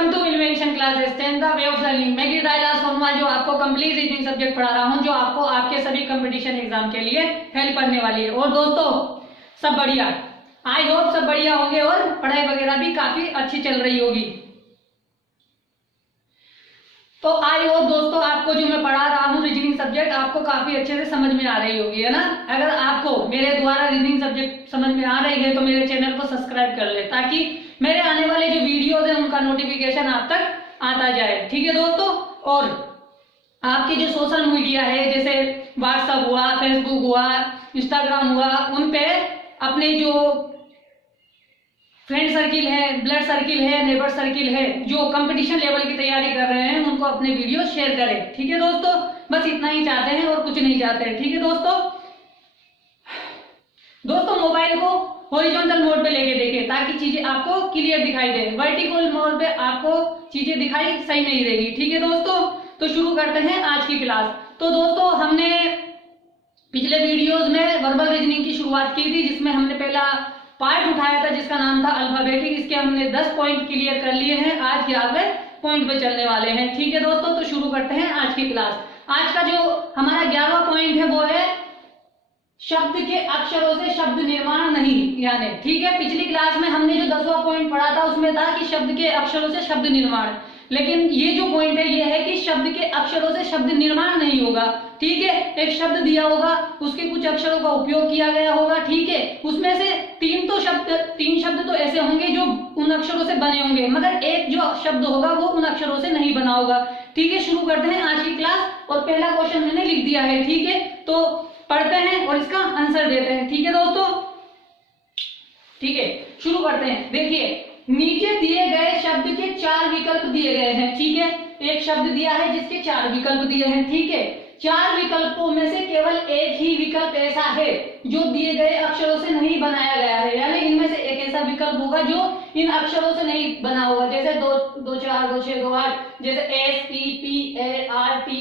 Welcome to invention classes 10 the way of learning. मैं गिरदास सोनवा जो आपको कंप्लीट रीजनिंग सब्जेक्ट पढ़ा रहा हूं, जो आपको आपके सभी कंपटीशन एग्जाम के लिए हेल्प करने वाली है। और दोस्तों सब बढ़िया, आई होप सब बढ़िया होंगे और पढ़ाई वगैरह भी काफी अच्छी चल रही होगी। तो आई होप दोस्तों आपको जो मैं पढ़ा रहा हूँ रीजनिंग सब्जेक्ट आपको काफी अच्छे से समझ में आ रही होगी, है ना। अगर आपको मेरे द्वारा रीजनिंग सब्जेक्ट समझ में आ रही है तो मेरे चैनल को सब्सक्राइब कर ले, ताकि मेरे आने वाले जो वीडियोस हैं उनका नोटिफिकेशन आप तक आता जाए। ठीक है दोस्तों। और आपके जो सोशल मीडिया है जैसे व्हाट्सएप हुआ, फेसबुक हुआ, इंस्टाग्राम हुआ, उन पे अपने जो फ्रेंड सर्किल है, ब्लड सर्किल है, नेबर सर्किल है, जो कंपटीशन लेवल की तैयारी कर रहे हैं उनको अपने वीडियो शेयर करें। ठीक है दोस्तों, बस इतना ही चाहते हैं और कुछ नहीं चाहते हैं। ठीक है दोस्तों मोबाइल को हॉरिजॉन्टल मोड पे लेके देखें ताकि चीजें आपको क्लियर दिखाई दे। वर्टिकल मोड पे आपको चीजें दिखाई सही नहीं देगी। ठीक है दोस्तों, तो शुरू करते हैं आज की क्लास। तो दोस्तों हमने पिछले वीडियोस में वर्बल रीजनिंग की शुरुआत की थी, जिसमें हमने पहला पार्ट उठाया था जिसका नाम था अल्फाबेटिक। इसके हमने 10 पॉइंट क्लियर कर लिए हैं। आज के अगले पॉइंट पे चलने वाले हैं। ठीक है दोस्तों, तो शुरू करते हैं आज की क्लास। आज का जो हमारा 11वां पॉइंट है वो है शब्द के अक्षरों से शब्द निर्माण नहीं, यानी ठीक है पिछली क्लास में हमने जो 10वां पॉइंट पढ़ा था उसमें था कि शब्द के अक्षरों से शब्द निर्माण, लेकिन ये जो पॉइंट है ये है कि शब्द के अक्षरों से शब्द निर्माण नहीं होगा। ठीक है, एक शब्द दिया होगा, उसके कुछ अक्षरों का उपयोग किया गया होगा। ठीक है, उसमें से तीन शब्द तो ऐसे होंगे जो उन अक्षरों से बने होंगे, मगर एक जो शब्द होगा वो उन अक्षरों से नहीं बना होगा। ठीक है, शुरू करते हैं आज की क्लास और पहला क्वेश्चन मैंने लिख दिया है। ठीक है, तो पढ़ते हैं और इसका आंसर देते हैं। ठीक है दोस्तों, ठीक है शुरू करते हैं। देखिए नीचे दिए गए शब्द के 4 विकल्प दिए गए हैं। ठीक है, एक शब्द दिया है जिसके 4 विकल्प दिए हैं। ठीक है, 4 विकल्पों में से केवल एक ही विकल्प ऐसा है जो दिए गए अक्षरों से नहीं बनाया गया है, यानी इनमें से एक ऐसा विकल्प होगा जो इन अक्षरों से नहीं बना होगा। जैसे 2 2 4 2 6 2 8, जैसे S T P A R T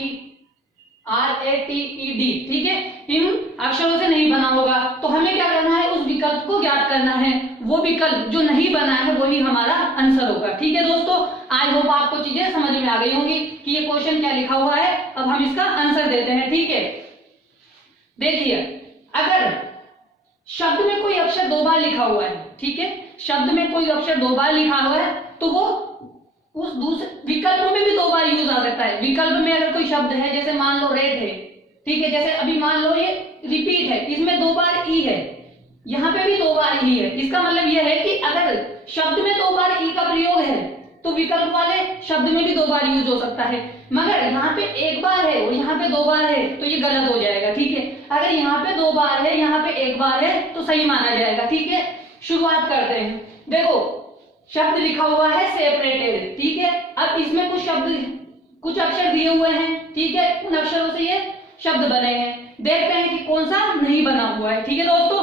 R A T E D। ठीक है, इन अक्षरों से नहीं बना होगा। तो हमें क्या करना है, उस विकल्प को ज्ञात करना है। वो विकल्प जो नहीं बना है वही हमारा आंसर होगा। ठीक है दोस्तों, आई होप आपको चीजें समझ में आ गई होंगी कि ये क्वेश्चन क्या लिखा हुआ है। अब हम इसका आंसर देते हैं। ठीक है, देखिए अगर शब्द में कोई अक्षर 2 बार लिखा हुआ है, ठीक है, शब्द में कोई अक्षर 2 बार लिखा हुआ है तो वो उस दूसरे विकल्प में भी 2 बार यूज आ सकता है। विकल्प में अगर कोई शब्द है, जैसे मान लो रेड है, ठीक है, जैसे अभी मान लो ये रिपीट है, इसमें 2 बार ई है, यहाँ पे भी 2 बार ई है। इसका मतलब यह है कि अगर शब्द में 2 बार ई का प्रयोग है तो विकल्प वाले शब्द में भी 2 बार यूज हो सकता है। मगर यहाँ पे 1 बार है और यहाँ पे 2 बार है तो ये गलत हो जाएगा। ठीक है, अगर यहाँ पे 2 बार है, यहाँ पे 1 बार है तो सही माना जाएगा। ठीक है, शुरुआत करते हैं। देखो शब्द लिखा हुआ है सेपरेटेड। ठीक है, अब इसमें कुछ अक्षर दिए हुए हैं। ठीक है, उन अक्षरों से ये शब्द बने हैं। देखते हैं कि कौन सा नहीं बना हुआ है। ठीक है दोस्तों,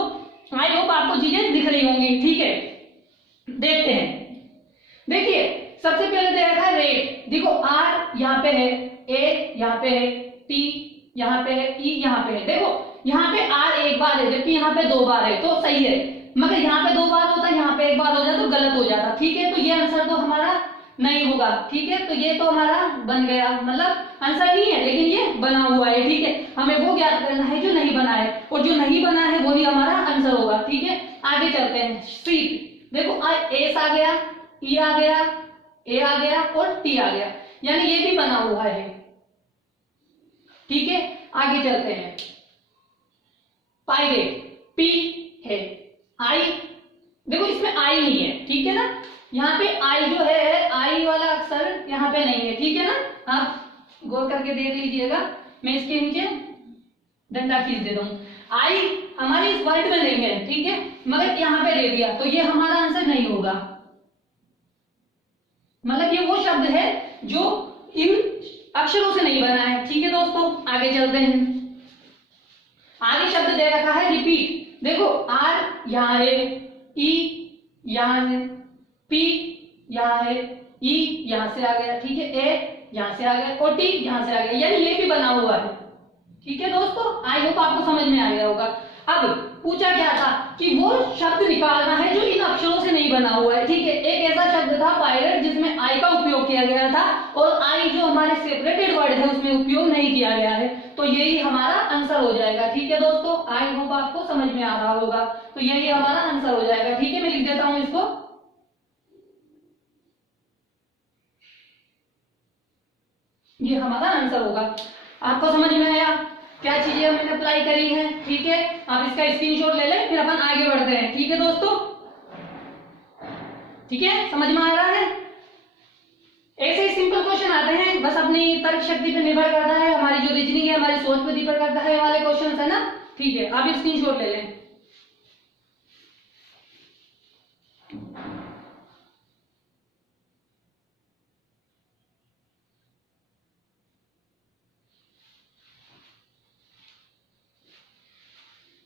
आई होप आपको चीजें दिख रही होंगी। ठीक है, देखते हैं। देखिए सबसे पहले दे रखा है रेड। देखो R यहाँ पे है, A यहाँ पे है, T यहाँ पे है, E यहाँ पे है। देखो यहाँ पे R 1 बार है जबकि यहाँ पे 2 बार है तो सही है, मगर यहाँ पे 2 बार होता, यहाँ पे 1 बार हो जाता तो गलत हो जाता। ठीक है, तो ये आंसर तो हमारा नहीं होगा। ठीक है, तो ये तो हमारा बन गया, मतलब आंसर नहीं है लेकिन ये बना हुआ है। ठीक है, हमें वो ज्ञात करना है जो नहीं बना है, और जो नहीं बना है वही हमारा आंसर होगा। ठीक है, आगे चलते हैं। स्ट्रीट, देखो S आ गया, E आ गया, A आ गया और T आ गया, यानी ये भी बना हुआ है। ठीक है, आगे चलते हैं। पायरेट, P है, I, देखो इसमें I नहीं है। ठीक है ना, यहाँ पे I जो है, I वाला अक्षर यहाँ पे नहीं है। ठीक है ना, आप गौर करके देख लीजिएगा, मैं इसके नीचे डंडा खींच देता हूँ। I हमारी इस वर्ड में नहीं है, ठीक है, मगर यहाँ पे दे दिया तो ये हमारा आंसर नहीं होगा। मतलब ये वो शब्द है जो इन अक्षरों से नहीं बना है। ठीक है दोस्तों, आगे चलते हैं। आगे शब्द दे रखा है रिपीट। देखो R यहाँ है, E यहाँ है, P यहाँ है, E यहाँ से आ गया, ठीक है, A यहाँ से आ गया और T यहाँ से आ गया, यानी ये भी बना हुआ है। ठीक है दोस्तों, आई होप आपको समझ में आ गया होगा। अब पूछा क्या था कि वो शब्द निकालना है जो इन अक्षरों से नहीं बना हुआ है। ठीक है, एक ऐसा शब्द था पायलट जिसमें आई का उपयोग किया गया था और आई जो हमारे सेपरेटेड वर्ड है उसमें उपयोग नहीं किया गया है, तो यही हमारा आंसर हो जाएगा। ठीक है दोस्तों, आई होप आपको समझ में आ रहा होगा, तो यही हमारा आंसर हो जाएगा। ठीक है, मैं लिख देता हूं इसको। ये हमारा आंसर होगा। आपको समझ में आया क्या चीजें मैंने अप्लाई करी है? ठीक है, आप इसका स्क्रीनशॉट ले लें, फिर अपन आगे बढ़ते हैं। ठीक है दोस्तों, ठीक है, समझ में आ रहा है? ऐसे ही सिंपल क्वेश्चन आते हैं, बस अपनी तर्क शक्ति पे निर्भर करता है, हमारी जो रीजनिंग है हमारी सोच पे निर्भर करता है, वाले क्वेश्चन है ना। ठीक है, आप स्क्रीनशॉट ले लें।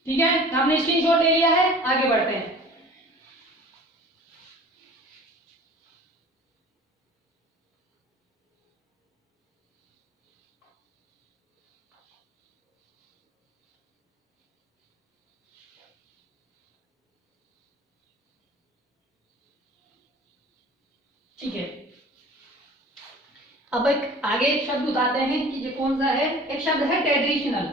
ठीक है, आपने स्क्रीनशॉट ले लिया है, आगे बढ़ते हैं। ठीक है, अब एक आगे एक शब्द बताते हैं कि जो कौन सा है। एक शब्द है ट्रेडिशनल।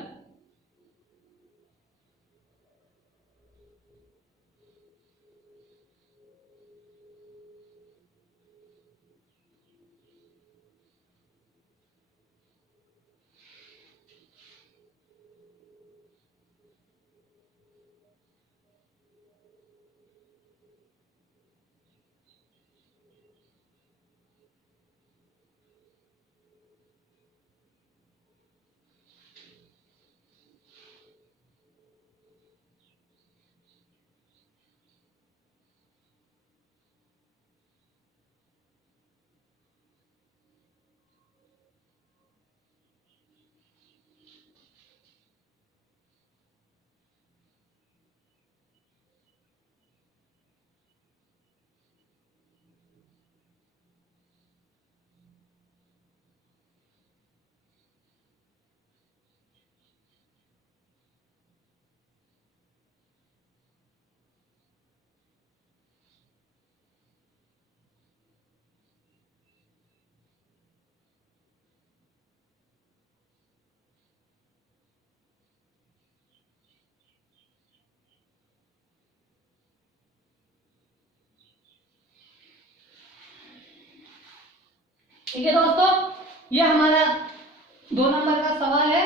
ठीक है दोस्तों, ये हमारा 2 नंबर का सवाल है।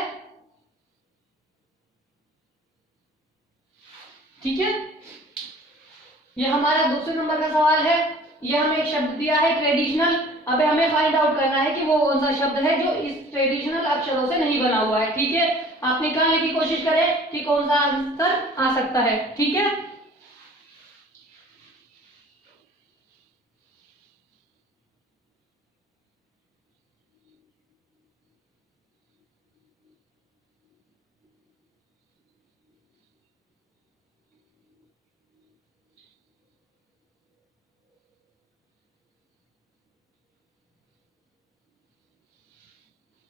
ठीक है, ये हमारा दूसरे नंबर का सवाल है। ये हमें एक शब्द दिया है ट्रेडिशनल। अब हमें फाइंड आउट करना है कि वो कौन सा शब्द है जो इस ट्रेडिशनल अक्षरों से नहीं बना हुआ है। ठीक है, आप निकालने की कोशिश करें कि कौन सा आंसर आ सकता है। ठीक है,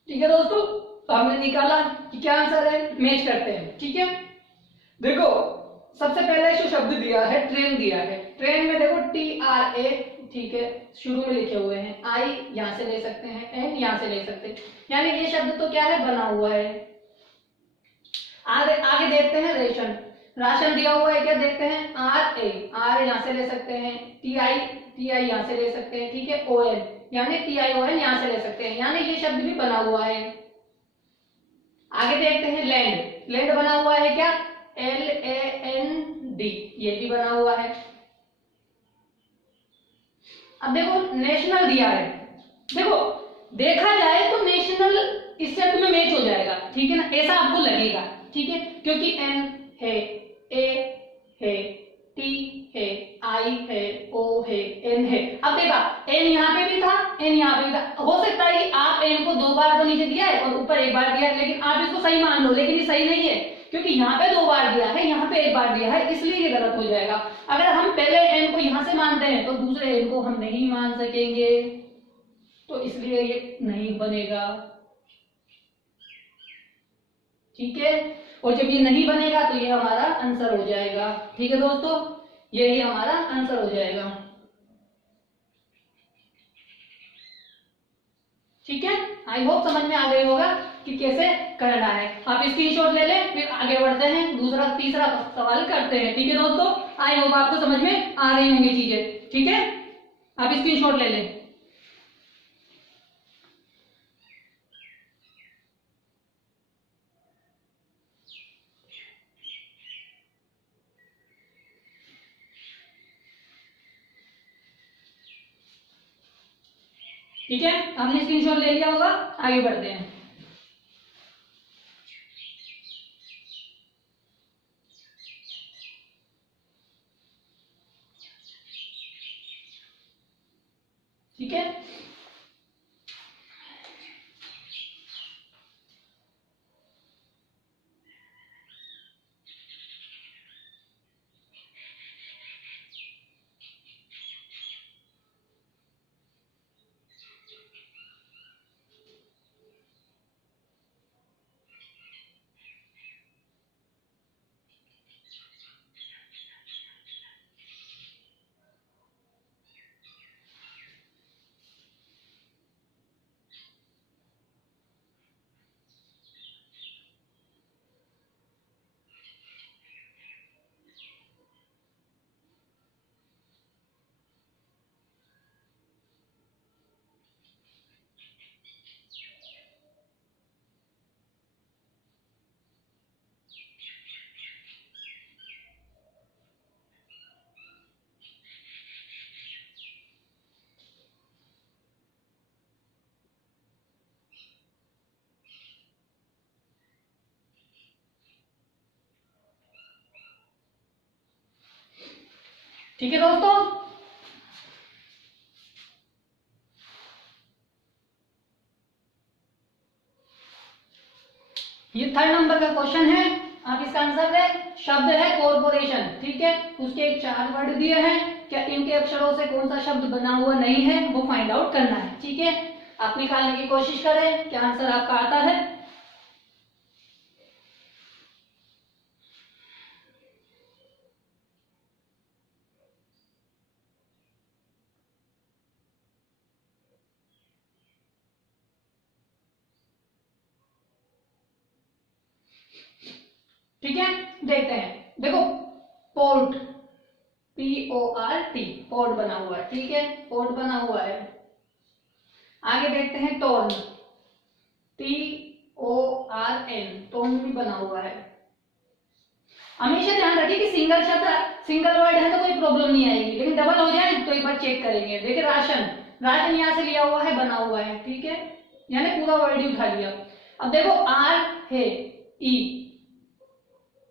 ठीक है दोस्तों, तो हमने निकाला कि क्या आंसर है, मैच करते हैं। ठीक है, देखो सबसे पहले जो शब्द दिया है ट्रेन दिया है। ट्रेन में देखो TRA, ठीक है, शुरू में लिखे हुए हैं। आई यहां से ले सकते हैं, एन यहां से ले सकते हैं, यानी ये शब्द तो क्या है, बना हुआ है। आगे आगे देखते हैं रेशन। राशन दिया हुआ है, क्या देखते हैं, आर यहां से ले सकते हैं, टी आई यहां से ले सकते हैं। ठीक है, ON यानी TION यहां से ले सकते हैं, यानी ये शब्द भी बना हुआ है। आगे देखते हैं लैंड। लैंड बना हुआ है क्या, LAND, ये भी बना हुआ है। अब देखो नेशनल दिया है। देखो देखा जाए तो नेशनल इस शब्द में मैच हो जाएगा। ठीक है ना, ऐसा आपको लगेगा। ठीक है, क्योंकि N है, A है, T है, I है, O है, N है। अब देखा N यहाँ पे भी था, N यहाँ पे भी था। हो सकता है कि आप N को 2 बार तो नीचे दिया है और ऊपर 1 बार दिया है, लेकिन आप इसको सही मान लो, लेकिन ये सही नहीं है, क्योंकि यहाँ पे 2 बार दिया है, यहाँ पे 1 बार दिया है, इसलिए ये गलत हो जाएगा। अगर हम पहले N को यहाँ से मानते हैं तो दूसरे N को हम नहीं मान सकेंगे, तो इसलिए ये नहीं बनेगा। ठीक है, और जब ये नहीं बनेगा तो ये हमारा आंसर हो जाएगा। ठीक है दोस्तों, यही हमारा आंसर हो जाएगा। ठीक है, आई होप समझ में आ गई होगा कि कैसे करना है। आप स्क्रीनशॉट ले लें, फिर आगे बढ़ते हैं, दूसरा तीसरा सवाल करते हैं। ठीक है दोस्तों, आई होप आपको समझ में आ रही होंगी चीजें। ठीक है, आप स्क्रीनशॉट ले लें। ठीक है, आपने स्क्रीनशॉट ले लिया होगा, आगे बढ़ते हैं। ठीक है, ठीक है दोस्तों, ये थर्ड नंबर का क्वेश्चन है। आप इसका आंसर है, शब्द है कॉर्पोरेशन। ठीक है, उसके 4 वर्ड दिए हैं, क्या इनके अक्षरों से कौन सा शब्द बना हुआ नहीं है वो फाइंड आउट करना है। ठीक है, आप निकालने की कोशिश करें, क्या आंसर आपका आता है। ठीक है, देखते हैं। देखो, पोर्ट, PORT, पोर्ट बना हुआ है। ठीक है, पोर्ट बना हुआ है। आगे देखते हैं टोर्न, TORN, टोर्न भी बना हुआ है। हमेशा ध्यान रखिए कि सिंगल शब्द, सिंगल वर्ड है तो कोई प्रॉब्लम नहीं आएगी, लेकिन डबल हो जाए तो एक बार चेक करेंगे। देखिए राशन, राशन यहाँ से लिया हुआ है, बना हुआ है। ठीक है, यानी पूरा वर्ड ही उठा लिया। अब देखो R है,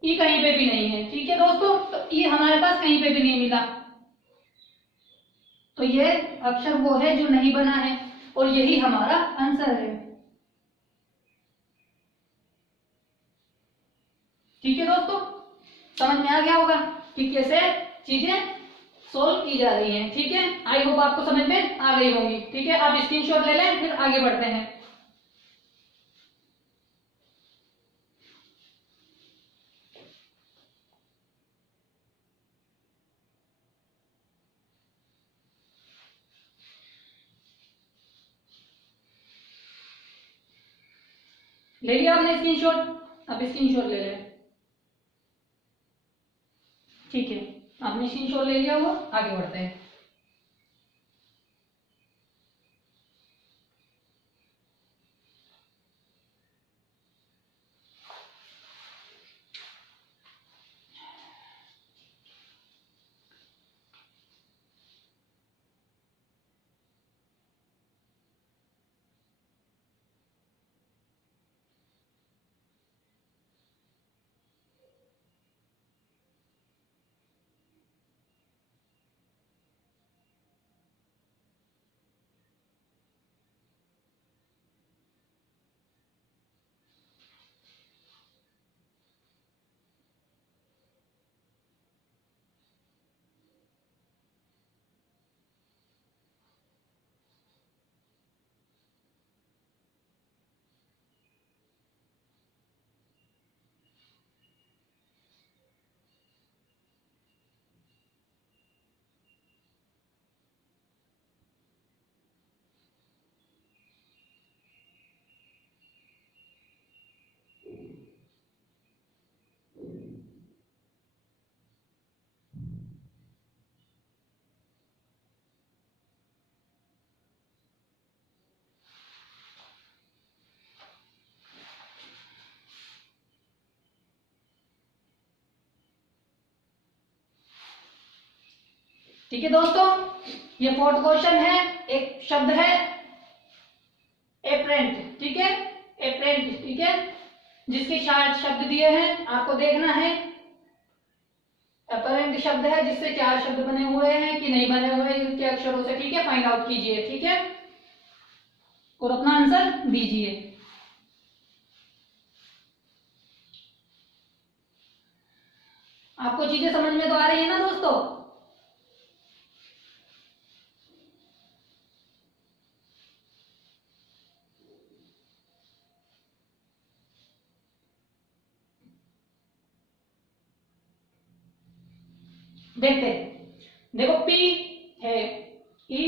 ई कहीं पे भी नहीं है। ठीक है दोस्तों, तो ई हमारे पास कहीं पे भी नहीं मिला, तो ये अक्षर वो है जो नहीं बना है, और यही हमारा आंसर है। ठीक है दोस्तों, समझ में आ गया होगा कि कैसे चीजें सोल्व की जा रही हैं। ठीक है, आई होप आपको समझ में आ गई होंगी। ठीक है, आप स्क्रीनशॉट ले लें, फिर आगे बढ़ते हैं। ले लिया आपने स्क्रीनशॉट, अब स्क्रीनशॉट ले लें। ठीक है, आपने स्क्रीनशॉट ले लिया हुआ, आगे बढ़ते हैं। ठीक है दोस्तों, ये फोर्थ क्वेश्चन है। एक शब्द है एप्रेंट, ठीक है, एप्रेंट, ठीक है, जिसके 4 शब्द दिए हैं, आपको देखना है। अपरेंट शब्द है जिससे 4 शब्द बने हुए हैं कि नहीं बने हुए इसके अक्षरों से, ठीक है, फाइंड आउट कीजिए, ठीक है, और अपना आंसर दीजिए। आपको चीजें समझ में तो आ रही है ना दोस्तों? देखते हैं, देखो P है, E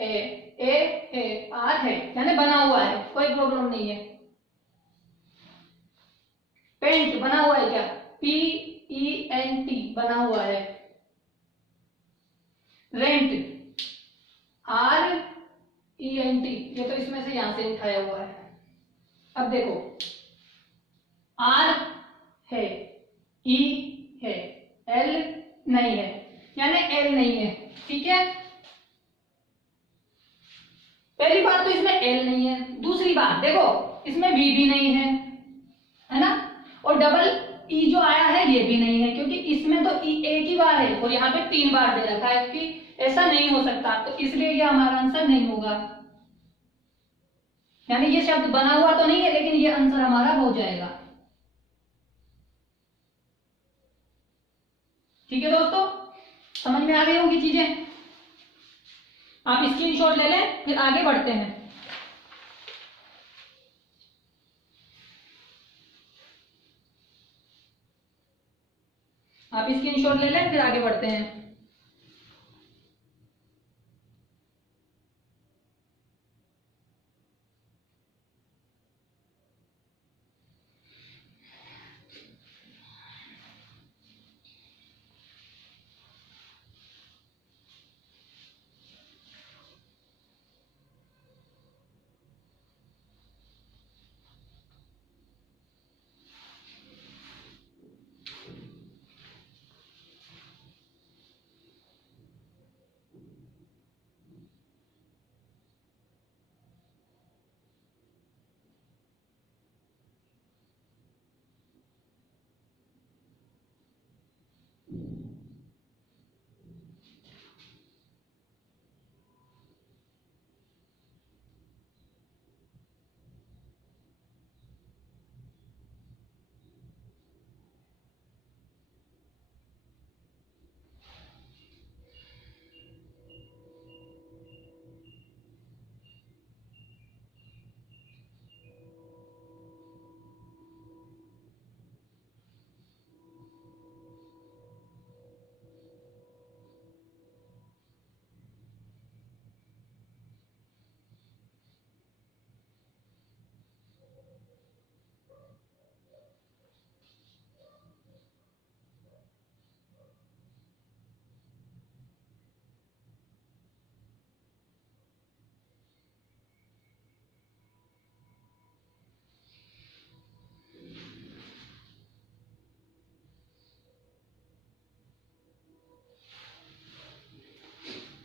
है, A है, R है, यानी बना हुआ है, कोई प्रॉब्लम नहीं है। पेंट बना हुआ है क्या? PENT बना हुआ है। रेंट RENT, ये तो इसमें से यहां से उठाया हुआ है। अब देखो R है, E है, L नहीं है, यानी L नहीं है, ठीक है। पहली बात तो इसमें L नहीं है, दूसरी बात देखो इसमें V भी नहीं है ना, और डबल E जो आया है ये भी नहीं है, क्योंकि इसमें तो E एक ही बार है और यहाँ पे 3 बार दे रखा है कि ऐसा नहीं हो सकता, तो इसलिए ये हमारा आंसर नहीं होगा। यानी ये शब्द बना हुआ तो नहीं है, लेकिन ये आंसर हमारा हो जाएगा। ठीक है दोस्तों, समझ में आ गई होंगी चीजें। आप स्क्रीनशॉट ले लें, फिर आगे बढ़ते हैं। आप स्क्रीनशॉट ले लें, फिर आगे बढ़ते हैं।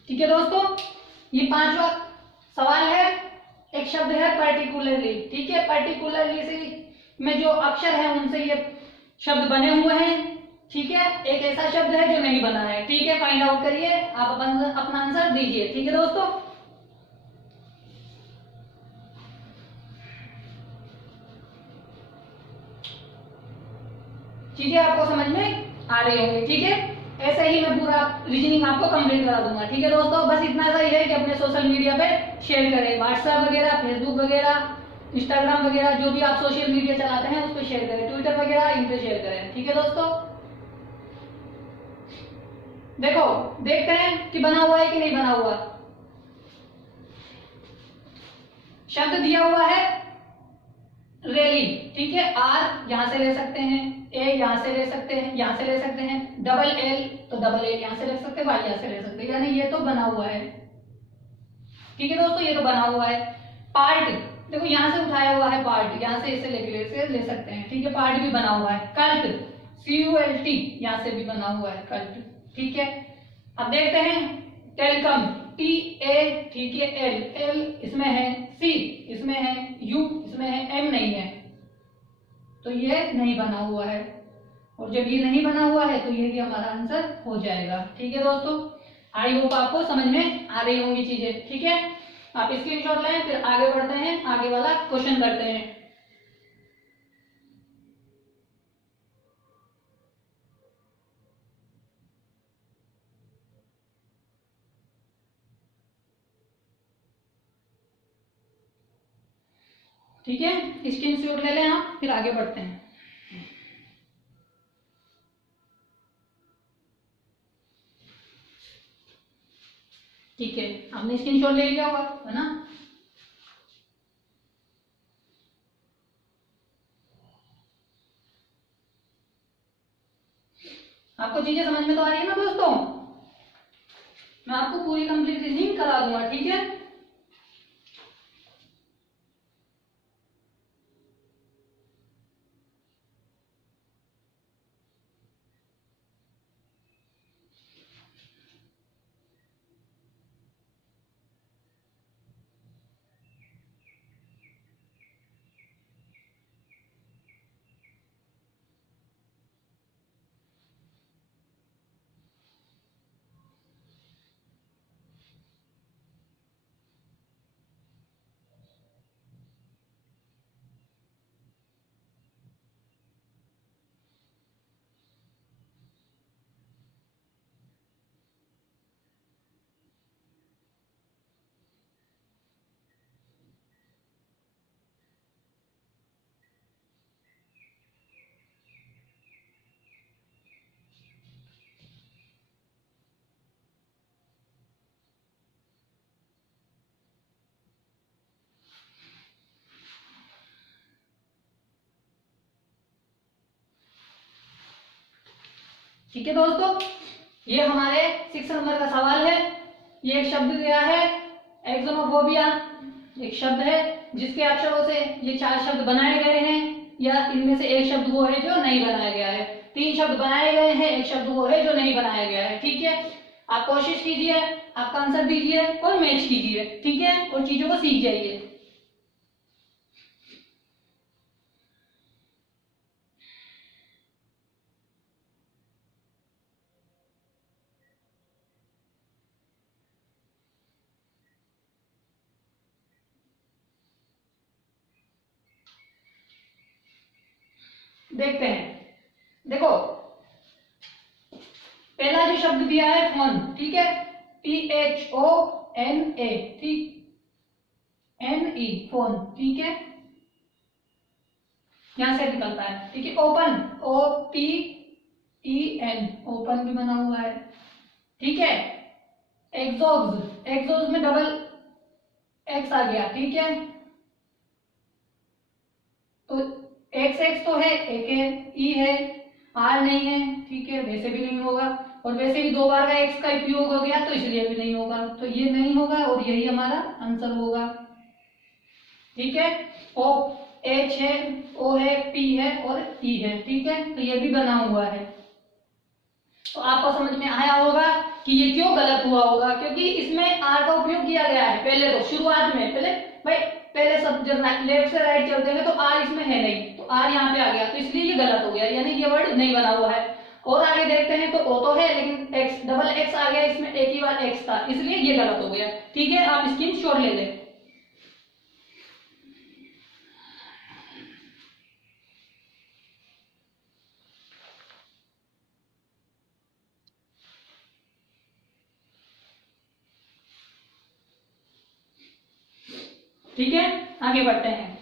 ठीक है दोस्तों, ये 5वां सवाल है। एक शब्द है पर्टिकुलरली, ठीक है, पर्टिकुलरली से में जो अक्षर है उनसे ये शब्द बने हुए हैं, ठीक है। एक ऐसा शब्द है जो नहीं बना है, ठीक है, फाइंड आउट करिए, आप अपना आंसर दीजिए। ठीक है दोस्तों, चीजें आपको समझ में आ रही होंगी, ठीक है। ऐसे ही मैं पूरा रीजनिंग आपको कंप्लीट करा दूंगा। ठीक है दोस्तों, बस इतना सा ही है कि अपने सोशल मीडिया पे शेयर करें, व्हाट्सएप वगैरह, फेसबुक वगैरह, इंस्टाग्राम वगैरह, जो भी आप सोशल मीडिया चलाते हैं उस पर शेयर करें, ट्विटर वगैरह इन पे शेयर करें। ठीक है दोस्तों, देखो देखते हैं कि बना हुआ है कि नहीं बना हुआ। शब्द दिया हुआ है रैली, ठीक है, आर यहां से ले सकते हैं, ए यहां से ले सकते हैं, यहां से ले सकते हैं, डबल एल तो डबल एल यहां से ले सकते हैं, वाई यहां से ले सकते हैं, यानी ये तो बना हुआ है। ठीक है दोस्तों, ये तो बना हुआ है। पार्ट देखो यहां से उठाया हुआ है, पार्ट यहां से इसे ले सकते हैं, ठीक है, पार्ट भी बना हुआ है। कल्ट CULT यहां से भी बना हुआ है, कल्ट, ठीक है। अब देखते हैं टेलकम, टी ए, ठीक है, एल, एल इसमें है, सी इसमें है, यू इसमें है, एम नहीं है, तो ये नहीं बना हुआ है। और जब ये नहीं बना हुआ है तो ये भी हमारा आंसर हो जाएगा। ठीक है दोस्तों, आई होप आपको समझ में आ रही होंगी चीजें। ठीक है, आप स्क्रीनशॉट लें, फिर आगे बढ़ते हैं, आगे वाला क्वेश्चन करते हैं। ठीक है, स्क्रीनशॉट ले लें आप, फिर आगे बढ़ते हैं। ठीक है, आपने स्क्रीनशॉट ले लिया होगा, है ना। आपको चीजें समझ में तो आ रही है ना दोस्तों। मैं आपको पूरी कंप्लीट रीजनिंग करा दूंगा। ठीक है, ठीक है दोस्तों, ये हमारे 6 नंबर का सवाल है। ये एक शब्द दिया है एक्सोनोफोबिया, एक शब्द है जिसके अक्षरों से ये 4 शब्द बनाए गए हैं, या इनमें से एक शब्द वो है जो नहीं बनाया गया है। 3 शब्द बनाए गए हैं, एक शब्द वो है जो नहीं बनाया गया है। ठीक है, आप कोशिश कीजिए, आपका आंसर दीजिए और मैच कीजिए। ठीक है, और चीजों को सीख जाइए। देखते हैं, देखो पहला जो शब्द दिया है फोन, ठीक है, THONA, ठीक, NE, फोन, ठीक है, यहां से निकलता है। ठीक है, ओपन, OPEN, ओपन भी बना हुआ है। ठीक है, एग्जॉज, एग्जॉज में डबल एक्स आ गया। ठीक है, तो एक्स एक्स तो है, एक है, ई है, आर नहीं है। ठीक है, वैसे भी नहीं होगा, और वैसे भी 2 बार का एक्स का उपयोग हो गया तो इसलिए भी नहीं होगा, तो ये नहीं होगा और यही हमारा आंसर होगा। ठीक है, ओ एच है, ओ है, पी है और ई है। ठीक है, तो ये भी बना हुआ है। तो आपको समझ में आया होगा कि ये क्यों गलत हुआ होगा, क्योंकि इसमें आर का उपयोग किया गया है। पहले तो शुरुआत में, पहले भाई पहले सब जब लेफ्ट से राइट चलते हैं तो आर इसमें है नहीं, तो आर यहाँ पे आ गया, तो इसलिए ये गलत हो गया, यानी ये वर्ड नहीं बना हुआ है। और आगे देखते हैं तो ओ तो है, लेकिन एक्स, डबल एक्स आ गया, इसमें एक ही बार एक्स था, इसलिए ये गलत हो गया। ठीक है, आप स्क्रीनशॉट ले लें। ठीक है, आगे बढ़ते हैं।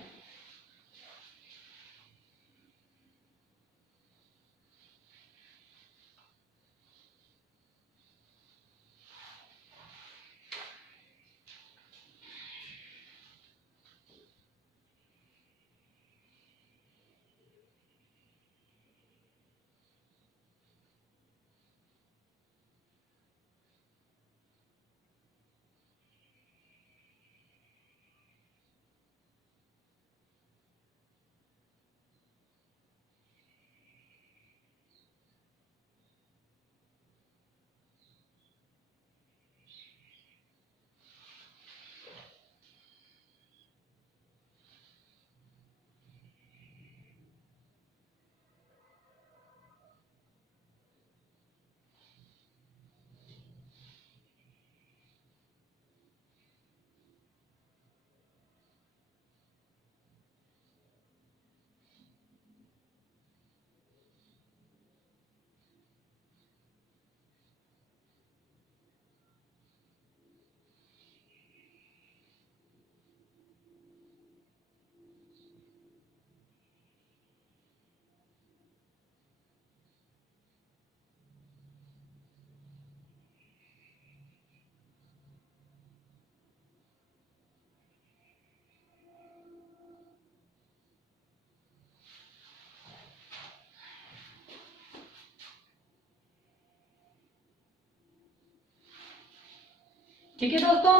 ठीक है दोस्तों,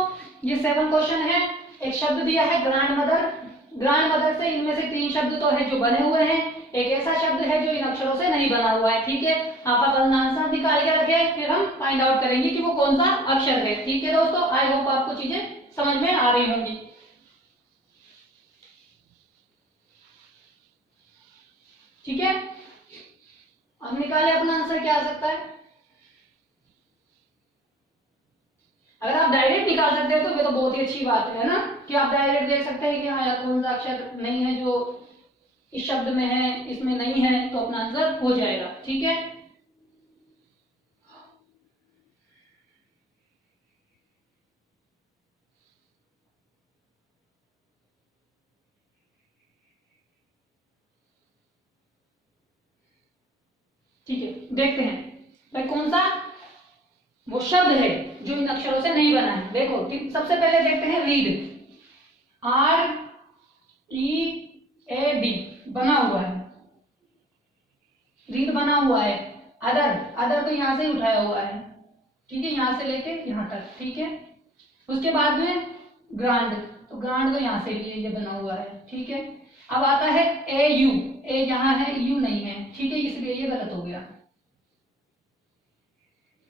ये 7 क्वेश्चन है। एक शब्द दिया है ग्रैंड मदर। ग्रैंड मदर से इनमें से 3 शब्द तो है जो बने हुए हैं, एक ऐसा शब्द है जो इन अक्षरों से नहीं बना हुआ है। ठीक है, आप अपना आंसर निकाल के रखें, फिर हम फाइंड आउट करेंगे कि वो कौन सा अक्षर है। ठीक है दोस्तों, आई होप आपको चीजें समझ में आ रही होंगी। ठीक है, अब निकाले अपना आंसर क्या आ सकता है। अगर आप डायरेक्ट निकाल सकते हो तो ये तो बहुत ही अच्छी बात है ना, कि आप डायरेक्ट देख सकते हैं कि हाँ यार कौन सा अक्षर नहीं है जो इस शब्द में है, इसमें नहीं है, तो अपना आंसर हो जाएगा। ठीक है, ठीक है, देखते हैं भाई कौन सा वो शब्द है जो इन अक्षरों से नहीं बना है। देखो सबसे पहले देखते हैं रीड। READ बना हुआ है, रीड बना हुआ है। अदर, अदर तो यहां से ही उठाया हुआ है। ठीक है, यहां से लेके यहां तक। ठीक है, उसके बाद में ग्रांड, तो ग्रांड तो यहां से भी ये बना हुआ है। ठीक है, अब आता है AU। ए यहाँ है, यू नहीं है। ठीक है, इसलिए ये गलत हो गया,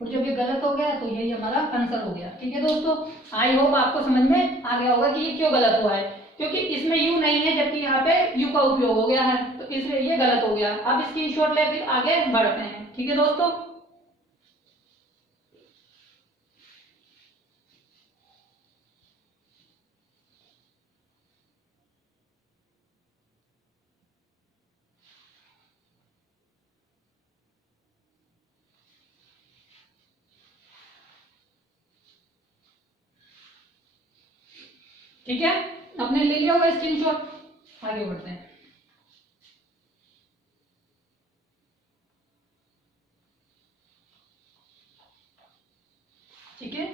और जब ये गलत हो गया तो यही हमारा आंसर हो गया। ठीक है दोस्तों, आई होप आपको समझ में आ गया होगा कि ये क्यों गलत हुआ है, क्योंकि इसमें यू नहीं है जबकि यहाँ पे यू का उपयोग हो गया है, तो इसलिए ये गलत हो गया। अब स्क्रीनशॉट ले, फिर आगे बढ़ते हैं। ठीक है दोस्तों, ठीक है, आपने ले लिया होगा स्क्रीनशॉट, आगे बढ़ते हैं। ठीक है,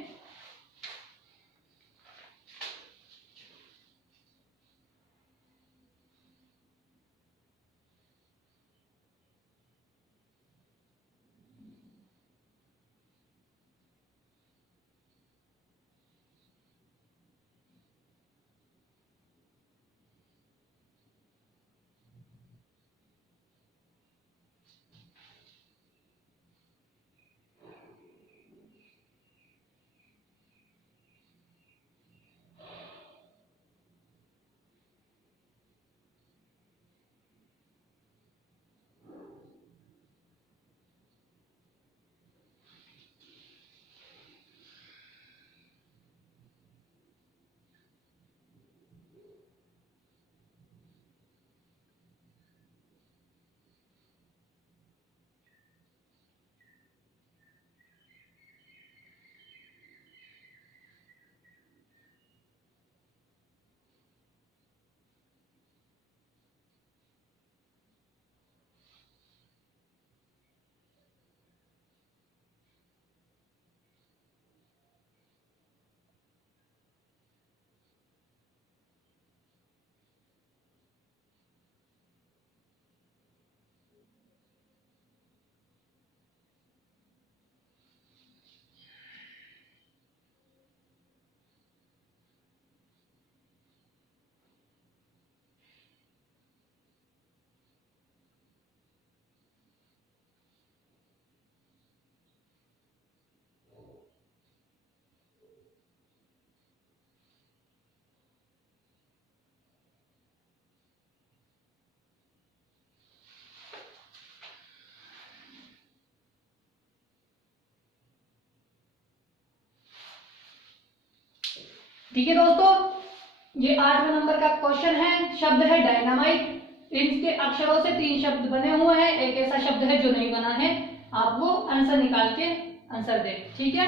ठीक है दोस्तों, ये 8वें नंबर का क्वेश्चन है। शब्द है डायनामाइट। इसके अक्षरों से 3 शब्द बने हुए हैं, एक ऐसा शब्द है जो नहीं बना है। आप वो आंसर निकाल के आंसर दें। ठीक है,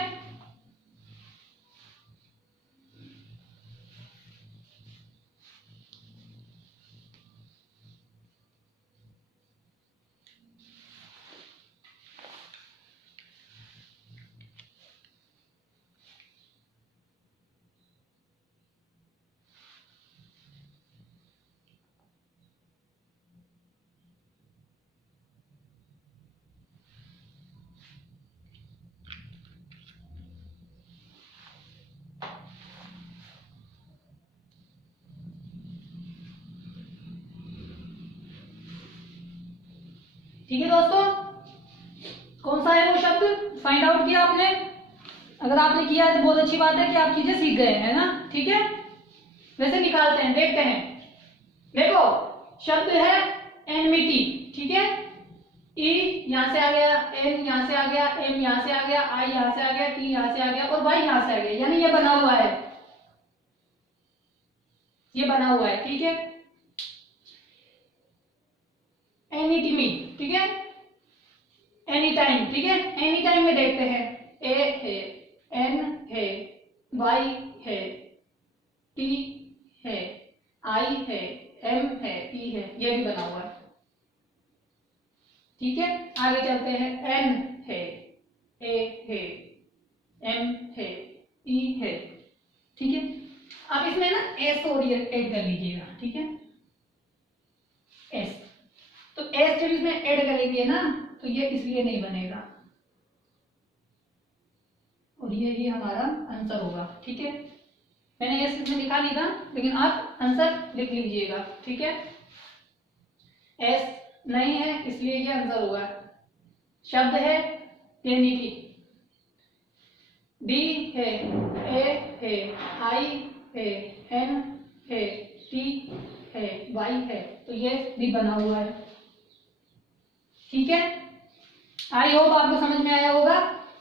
ठीक है दोस्तों, कौन सा है वो शब्द फाइंड आउट किया आपने? अगर आपने किया है तो बहुत अच्छी बात है कि आप चीजें सीख गए हैं ना। ठीक है, वैसे निकालते हैं, देखते हैं। देखो शब्द है एनमिटी, ठीक है, ई यहां से आ गया, एन यहां से आ गया, एम यहां से आ गया, आई यहां से आ गया, टी यहां से आ गया और वाई यहां से आ गया, यानी ये बना हुआ है, ये बना हुआ है। ठीक है, एनीटिमी, ठीक है, एनी टाइम, ठीक है, एनी टाइम में देखते हैं, ए है, एन है, वाई है, टी है, आई है, एम है, ई है, ये भी बना हुआ है। ठीक है, आगे चलते हैं, एन है, ए है, एम है, ई है। ठीक है, अब इसमें ना एस और ये ऐड कर लीजिएगा। ठीक है, एस, तो एस जब इसमें ऐड करेंगे ना तो ये इसलिए नहीं बनेगा और ये हमारा आंसर होगा। ठीक है, मैंने एस इसमें लिखा नहीं था लेकिन आप आंसर लिख लीजिएगा। ठीक है, एस नहीं है इसलिए ये आंसर होगा। शब्द है टेनिटी, डी है, ए है, आई है, एन है, टी है, वाई है, तो ये भी बना हुआ है। ठीक है, आई होप आपको समझ में आया होगा।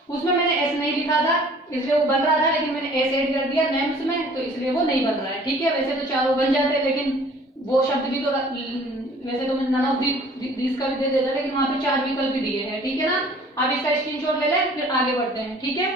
उसमें मैंने एस नहीं लिखा था इसलिए वो बन रहा था, लेकिन मैंने एस ऐड कर दिया नेम्स में तो इसलिए वो नहीं बन रहा है। ठीक है, वैसे तो चारों बन जाते लेकिन वो शब्द भी तो वैसे तो मैं नन ऑफ दिस का भी दे देता लेकिन वहां पे 4 विकल्प भी दिए हैं। ठीक है ना, आप इसका स्क्रीनशॉट ले लें फिर आगे बढ़ते हैं। ठीक है,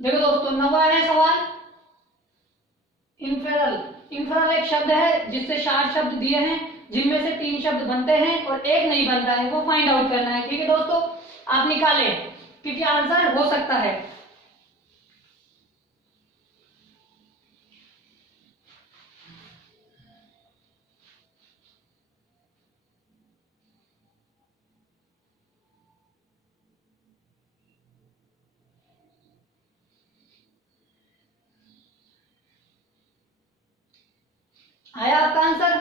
देखो दोस्तों नवा है सवाल, इन्फेरल। इन्फेरल एक शब्द है जिससे 4 शब्द दिए हैं जिनमें से 3 शब्द बनते हैं और एक नहीं बनता है, वो फाइंड आउट करना है। ठीक है दोस्तों, आप निकालें क्योंकि आंसर हो सकता है। आया आपका आंसर?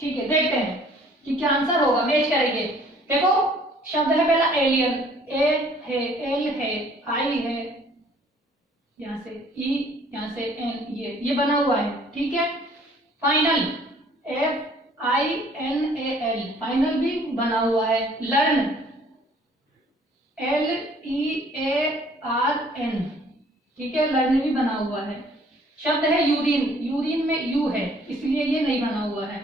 ठीक है, देखते हैं कि क्या आंसर होगा, मैच करेंगे। देखो शब्द है पहला एलियन, ए है, एल है, आई है, यहां से ई, यहां से एन, ये बना हुआ है। ठीक है, final, F I N A L, final भी बना हुआ है। Learn, L E A R N, ठीक है, लर्न भी बना हुआ है। शब्द है यूरिन, यूरिन में यू है इसलिए ये नहीं बना हुआ है।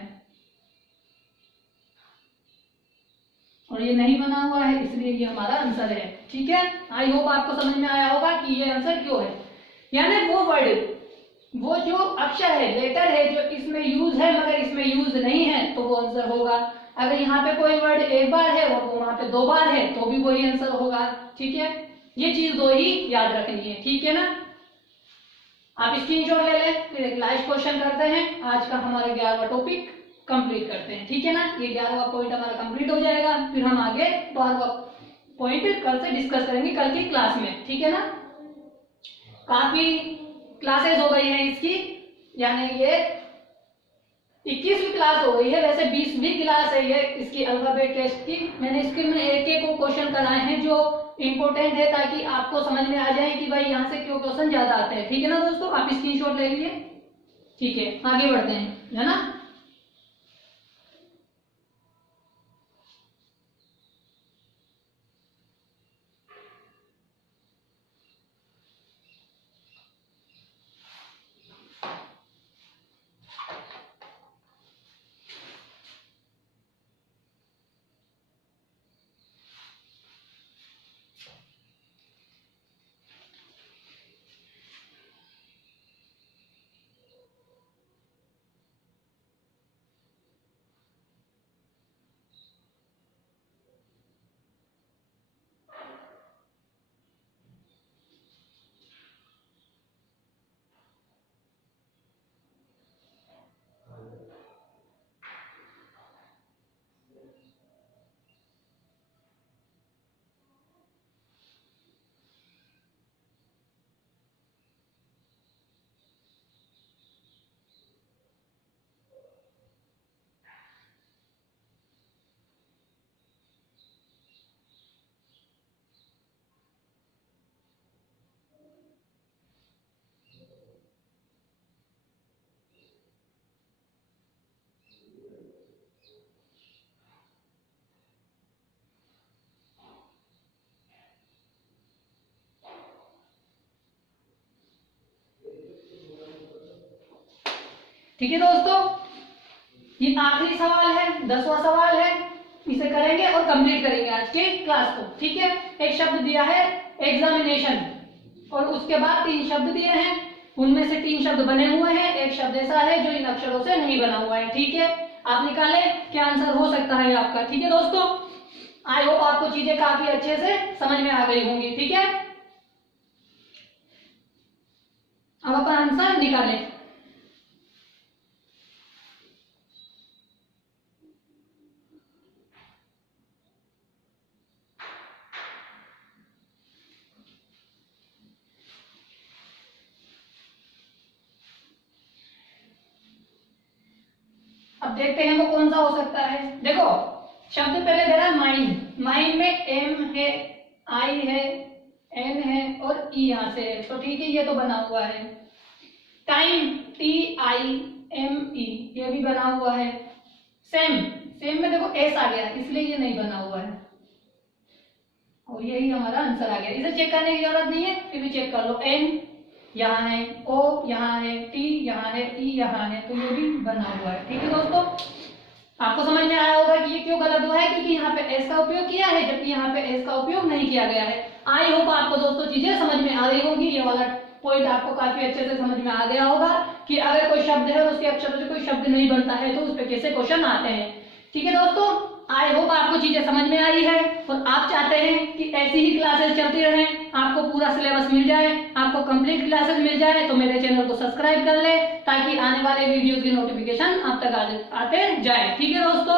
और ये नहीं बना हुआ है, इसलिए ये हमारा आंसर है। ठीक है, आई होप आपको समझ में आया होगा कि ये आंसर क्यों है। यानी वो वर्ड, वो जो अक्षर है, लेटर है, जो इसमें यूज है मगर इसमें यूज नहीं है, तो वो आंसर होगा। अगर यहाँ पे कोई वर्ड एक बार है और वो वहां पे 2 बार है, तो भी वही आंसर होगा। ठीक है, ये चीज 2 ही याद रखनी है। ठीक है ना, आप स्क्रीनशॉट ले लें। फिर एक लास्ट क्वेश्चन करते हैं, आज का हमारा 11वां टॉपिक कंप्लीट करते हैं। ठीक है ना, ये 11वां पॉइंट हमारा कंप्लीट हो जाएगा, फिर हम आगे 12वां पॉइंट कल से डिस्कस करेंगे, कल की क्लास में। ठीक है ना, काफी क्लासेस हो गई हैं इसकी, यानी ये 21वीं क्लास हो गई है। वैसे 20वीं क्लास है ये इसकी अल्फाबेट टेस्ट की। मैंने इसके में एक एक क्वेश्चन कराए हैं जो इंपॉर्टेंट है, ताकि आपको समझ में आ जाए कि भाई यहाँ से क्यों क्वेश्चन ज्यादा आते हैं। ठीक है ना दोस्तों, आप स्क्रीनशॉट ले लीजिए। ठीक है, आगे बढ़ते हैं, है ना। ठीक है दोस्तों, ये आखिरी सवाल है, 10वां सवाल है। इसे करेंगे और कंप्लीट करेंगे आज की क्लास को। ठीक है, एक शब्द दिया है एग्जामिनेशन, और उसके बाद 3 शब्द दिए हैं, उनमें से 3 शब्द बने हुए हैं, एक शब्द ऐसा है जो इन अक्षरों से नहीं बना हुआ है। ठीक है, आप निकाले क्या आंसर हो सकता है आपका। ठीक है दोस्तों, आई होप आपको चीजें काफी अच्छे से समझ में आ गई होंगी। ठीक है, अब अपन आंसर निकालें। अब देखते हैं वो कौन सा हो सकता है। देखो, शब्द पहले दे रहा है माइंड। माइंड में एम है, आई है, एन है और ई यहां से है, तो ठीक है, ये तो बना हुआ है। Time, T I M E, ये भी बना हुआ है। सेम, सेम में देखो एस आ गया, इसलिए ये नहीं बना हुआ है, और यही हमारा आंसर आ गया। इसे चेक करने की जरूरत नहीं है, फिर भी चेक कर लो। एन यहाँ है, ओ यहाँ है, टी यहाँ है, ई यहाँ है, तो ये भी बना हुआ है। ठीक है दोस्तों, आपको समझ में आया होगा कि ये क्यों गलत हुआ है, क्योंकि यहाँ पे एस का उपयोग किया है, जबकि यहाँ पे एस का उपयोग नहीं किया गया है। आई होप आपको दोस्तों चीजें समझ में आ गई होंगी। ये वाला पॉइंट आपको काफी अच्छे से समझ में आ गया होगा कि अगर कोई शब्द है और उसके अक्षरों से कोई शब्द नहीं बनता है, तो उस पर कैसे क्वेश्चन आते हैं। ठीक है दोस्तों, आई होप आपको चीजें समझ में आई है, और आप चाहते हैं कि ऐसी ही क्लासेस चलती रहें, आपको पूरा सिलेबस मिल जाए, आपको कंप्लीट क्लासेस मिल जाए, तो मेरे चैनल को सब्सक्राइब कर ले, ताकि आने वाले वीडियोस की नोटिफिकेशन आप तक आते जाए। ठीक है दोस्तों,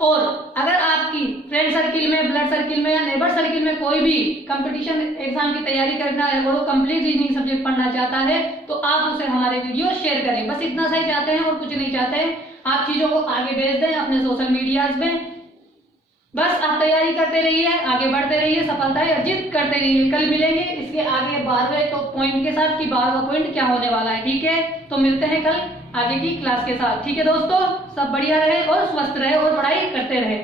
और अगर आपकी फ्रेंड सर्किल में, ब्लड सर्किल में या नेबर सर्किल में कोई भी कंपटीशन एग्जाम की तैयारी करना है और वो कंप्लीट रीजनिंग सब्जेक्ट पढ़ना चाहता है, तो आप उसे हमारे वीडियो शेयर करें। बस इतना सा ही चाहते हैं और कुछ नहीं चाहते। आप चीजों को आगे भेज दें अपने सोशल मीडियाज में। बस आप तैयारी करते रहिए, आगे बढ़ते रहिए, सफलताएं अर्जित करते रहिए। कल मिलेंगे इसके आगे 12वें तो पॉइंट के साथ कि 12वां पॉइंट क्या होने वाला है। ठीक है, तो मिलते हैं कल आगे की क्लास के साथ। ठीक है दोस्तों, सब बढ़िया रहे और स्वस्थ रहे और पढ़ाई करते रहे।